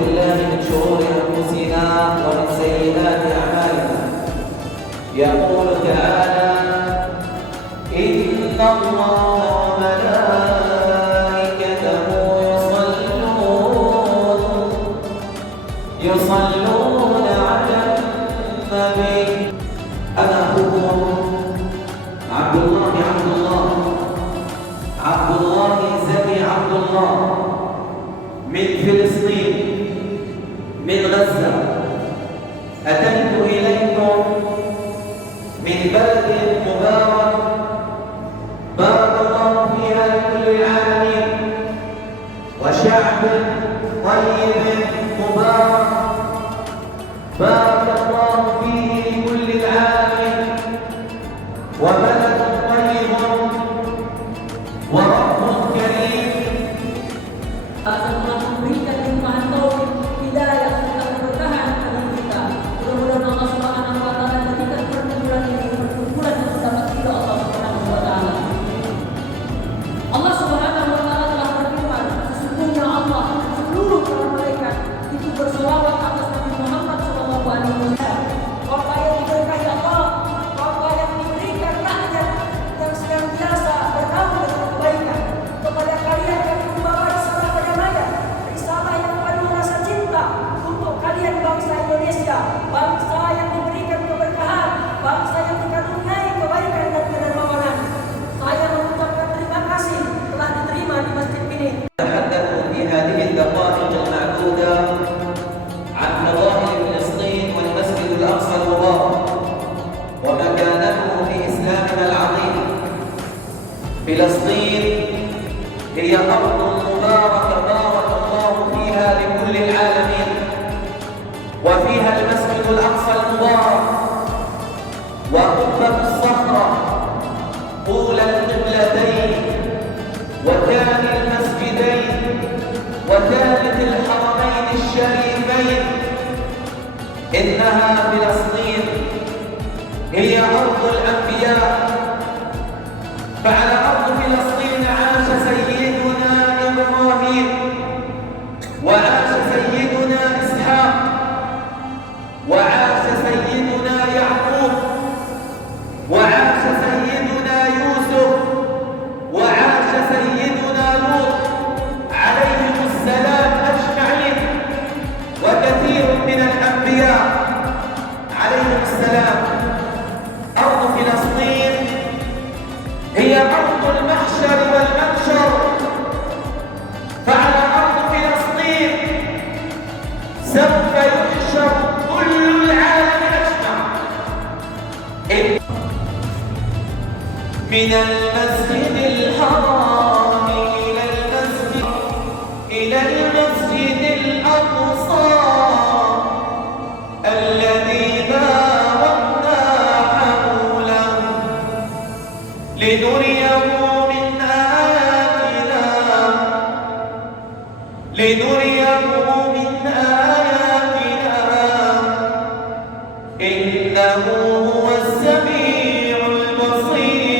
بالله من شرور أنفسنا ومن سيئات أعمالنا. يقول تعالى: إن الله وملائكته يصلون على النبي. أنا أخوكم عبد الله زكي عبد الله من فلسطين، من غزة. أتيت إليكم من بلد مبارك بارك الله فيها لكل العالمين، وشعب طيب مبارك بارك الله فيه لكل العالمين، وبلد طيب ورب كريم. Allah memberikan limpahan taufik, hidayah, serta keberkahan kepada kita. Mudah-mudahan Allah Subhanahu wa taala jadikan perkumpulan ini perkumpulan yang mendapat ridha Allah Subhanahu wa taala. Allah Subhanahu wa taala telah berfirman, sesungguhnya Allah dan seluruh para malaikat itu berselawat atas Nabi Muhammad sallallahu alaihi wasallam. Apa yang diberkahi Allah, apa yang diberikan rakyat yang senantiasa bernaung dengan kebaikan. Kepada kalian kami membawa risalah kedamaian, risalah yang penuh rasa cinta untuk kalian bangsa Indonesia, bangsa yang diberikan keberkahan, bangsa yang dikaruniai kebaikan dan kedermawanan. Saya mengucapkan terima kasih telah diterima di masjid ini. تحدثوا في هذه الدقائق المعدودة عن مظاهر فلسطين والمسجد الأقصى المبارك ومكانته في إسلامنا العظيم. فلسطين هي أرض مباركة بارك الله فيها لكل العالمين، وفيها المسجد الأقصى المبارك وقبة الصخرة طول القبلتين وثاني المسجدين وثالث الحرمين الشريفين. إنها فلسطين هي أرض الأنبياء، فعلى أرض فلسطين عاش سيدنا إبراهيم، وعاش سيدنا إسحاق، وعاش سيدنا يعقوب، وعاش سيدنا يوسف، وعاش سيدنا لوط عليهم السلام أجمعين، وكثير من الأنبياء عليهم السلام. أرض فلسطين هي أرض المحشر والمنشر، فعلى أرض فلسطين سوف يحشر كل العالم أجمع. من المسجد الحرام إلى المسجد الأقصى الذي باركنا حوله لنريه من آياتنا إنه هو السميع البصير.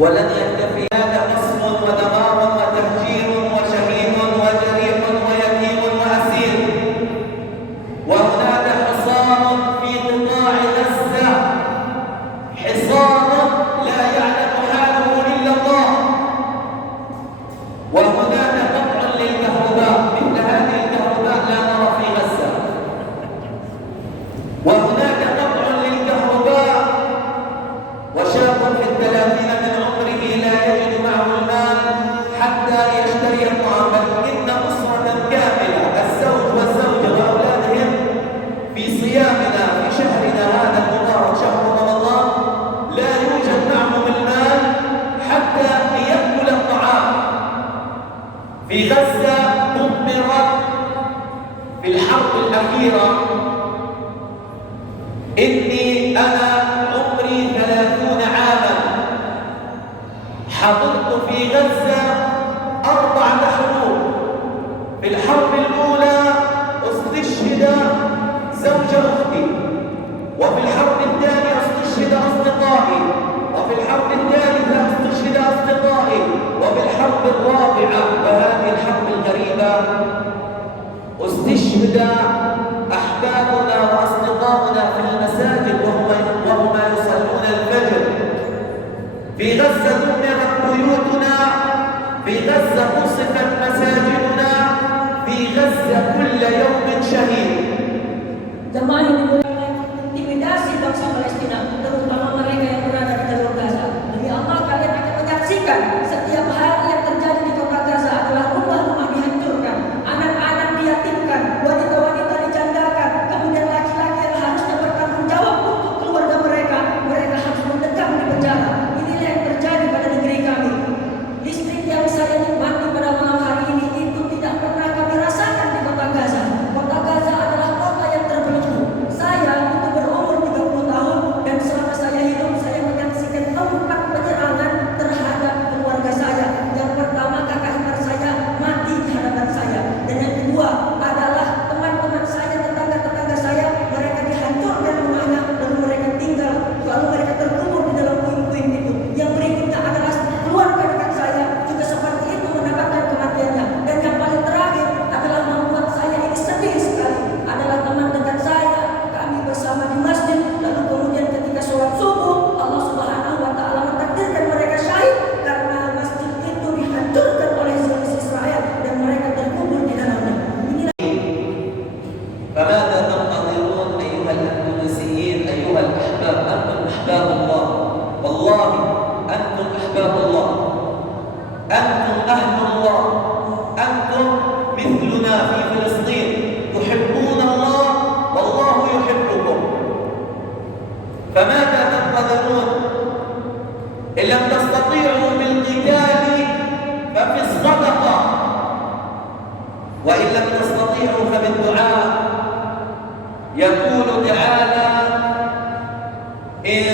ولن يكتفي هذا قصف ودمار وتهجير وشهيد وجريح ويتيم وأسير، وهناك حصار في قطاع غزة، حصار لا يعلم حاله إلا الله، وهناك قطع للكهرباء، مثل هذه الكهرباء لا نرى في غزة، وهناك قطع للكهرباء، وشاب في الثلاثين من عمره لا يجد معه المال حتى يشتري الطعام، بل إن أسرة كاملة الزوج والزوجة وأولادهم في صيامنا في شهرنا هذا المبارك شهر رمضان لا يوجد معهم المال حتى يأكل الطعام. في غزة دمرت في الحرب الأخيرة، إني أنا عمري 30 عاما حضرت في غزة 4 حروب. في الحرب الأولى استشهد زوج أختي، وفي الحرب الثانية استشهد أصدقائي، وفي الحرب الثالثة استشهد أصدقائي، وفي الحرب الرابعة وهذه الحرب الغريبة استشهد أحبابنا وأصدقاؤنا في المساجد وهم يصلون الفجر. في غزة دمرت بيوتنا، في غزة قصفت مساجدنا، في غزة كل يوم شهيد. Jemaah yang dimulai intimidasi bangsa Palestina, terutama mereka yang berada di jalur Gaza. Demi Allah, kalian akan menyaksikan setiap hari yang terjadi di kota Gaza adalah rumah-rumah dihancurkan, anak-anak diyatimkan, wanita-wanita dijandakan, kemudian laki-laki yang harusnya bertanggung jawab untuk keluarga mereka harus mendekam di penjara. Inilah yang terjadi pada negeri kami. Listrik yang saya nikmati pada malam hari ini itu tidak pernah kami rasakan di kota Gaza. Kota Gaza adalah kota yang terbelenggu. Saya itu berumur 30 tahun dan selama saya hidup saya menyaksikan 4 penyerangan terhadap keluarga saya. Yang pertama, kakak ipar saya mati di hadapan saya, dan yang kedua adalah teman-teman saya, tetangga-tetangga saya, mereka dihancurkan rumahnya dan mereka tinggal, lalu mereka terkubur di dalam puing-puing itu. Yang berikutnya adalah keluarga dekat saya juga seperti itu mendapatkan kematiannya, dan yang paling terakhir adalah membuat saya ini sedih sekali adalah teman dekat saya, kami bersama di masjid, lalu kemudian ketika sholat subuh Allah Subhanahu wa Ta'ala mentakdirkan mereka syahid karena masjid itu dihancurkan oleh Zionis Israel dan mereka terkubur di dalamnya. Inilah فماذا تنتظرون أيها الأندونيسيين أيها الأحباب؟ أنتم أحباب الله، والله أنتم أحباب الله، أنتم أهل الله، أنتم مثلنا في فلسطين، تحبون الله والله يحبكم. فماذا تنتظرون؟ إن لم تستطيعوا بالقتال ففي الصدقة، وإن لم تستطيعوا فبالدعاء. يقول تعالى إن